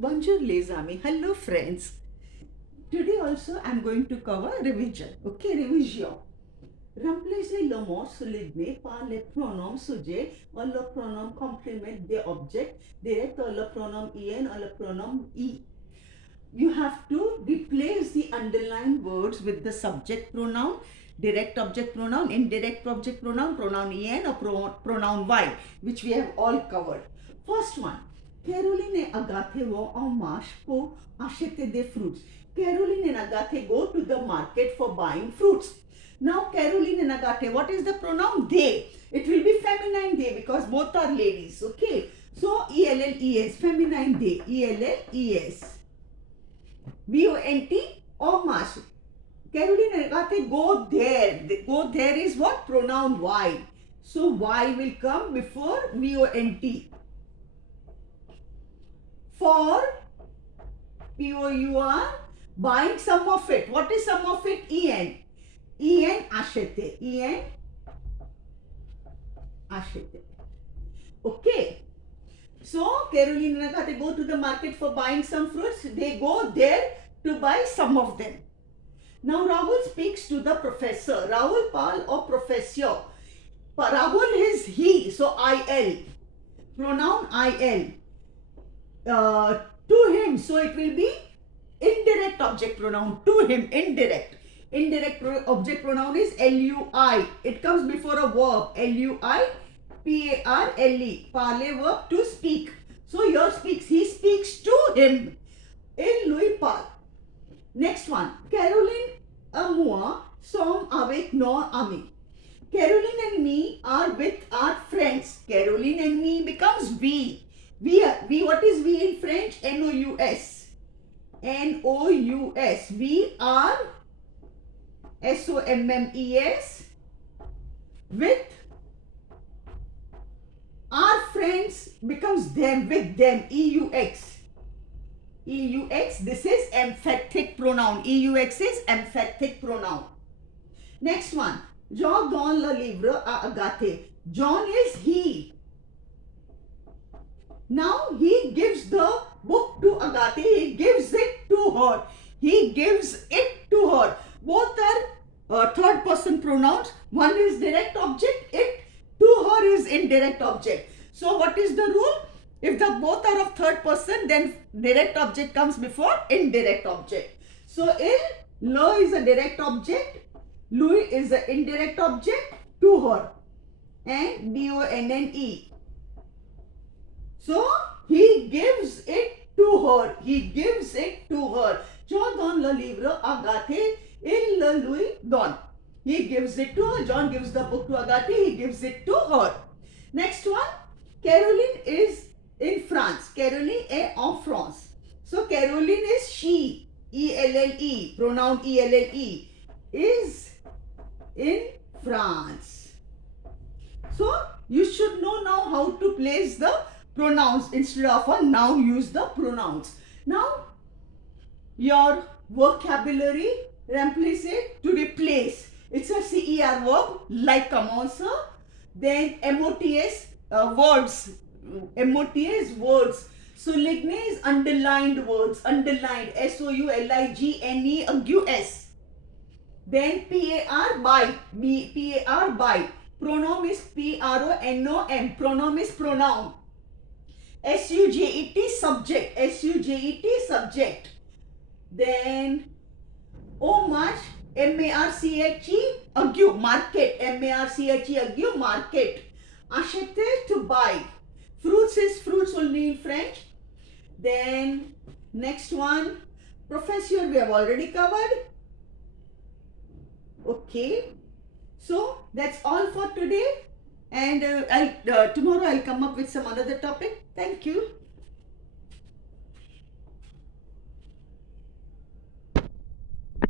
Bonjour les amis. Hello friends. Today also I'm going to cover revision. Okay, revision. Remplacer le mot souligné par les pronoms sujet ou le pronom complément des objets direct ou le pronom en ou le pronom i. You have to replace the underlined words with the subject pronoun, direct object pronoun, indirect object pronoun, pronoun en or pronoun y, which we have all covered. First one, Caroline et Agathe vont en marche pour acheter des fruits. Caroline and Agathe go to the market for buying fruits. Now Caroline and Agathe, what is the pronoun they? It will be feminine they because both are ladies. Okay. So ELLES, feminine they, ELLES. VONT or march. Caroline and Agathe go there. Go there is what? Pronoun Y. So Y will come before VONT. For POUR, buying some of it. What is some of it? EN. EN achete. EN achete. Okay. So Caroline and Agathe go to the market for buying some fruits. They go there to buy some of them. Now Rahul speaks to the professor. Rahul parle au professeur. Rahul is he, so IL. Pronoun IL. To him, so it will be indirect object pronoun. To him, indirect. Indirect object pronoun is LUI. It comes before a verb. LUI, PARLE. Parle verb to speak. So here speaks. He speaks to him. Il lui parle. Next one. Caroline et moi sommes avec nos amis. Caroline and me are with our friends. Caroline and me becomes we. We, what is we in French? N-O-U-S. N-O-U-S. We are S-O-M-M-E-S with our friends becomes them, with them, E-U-X. E-U-X, this is emphatic pronoun. E-U-X is emphatic pronoun. Next one. John donne le livre à Agathe. John is he. Now he gives the book to Agathe. He gives it to her. He gives it to her. Both are third person pronouns. One is direct object. It to her is indirect object. So what is the rule? If the both are of third person, then direct object comes before indirect object. So le is a direct object. Lui is an indirect object to her. And D-O-N-N-E. So he gives it to her. He gives it to her. John donne le livre à Agathe. Il le lui donne. He gives it to her. John gives the book to Agathe. He gives it to her. Next one. Caroline is in France. Caroline est en France. So Caroline is she. E-L-L-E. Pronoun E-L-L-E. Is in France. So you should know now how to place the pronouns. Instead of a noun, use the pronouns. Now your vocabulary, remplacer, to replace. It's a CER verb like commencer. Then MOTS words. MOTS words. Souligné is underlined words. Underlined. S-O-U-L-I-G-N-E-S. Then PAR by. PAR by. Pronoun is P-R-O-N-O-M. Pronoun is pronoun. S-U-J-E-T subject. S-U-J-E-T subject. Then march. M-A-R-C-H-E ague. Market. M-A-R-C-H-E ague. Market. Acheter to buy. Fruits is fruits only in French. Then next one. Professor we have already covered. Okay. So that's all for today. And tomorrow I'll come up with some another topic. Thank you.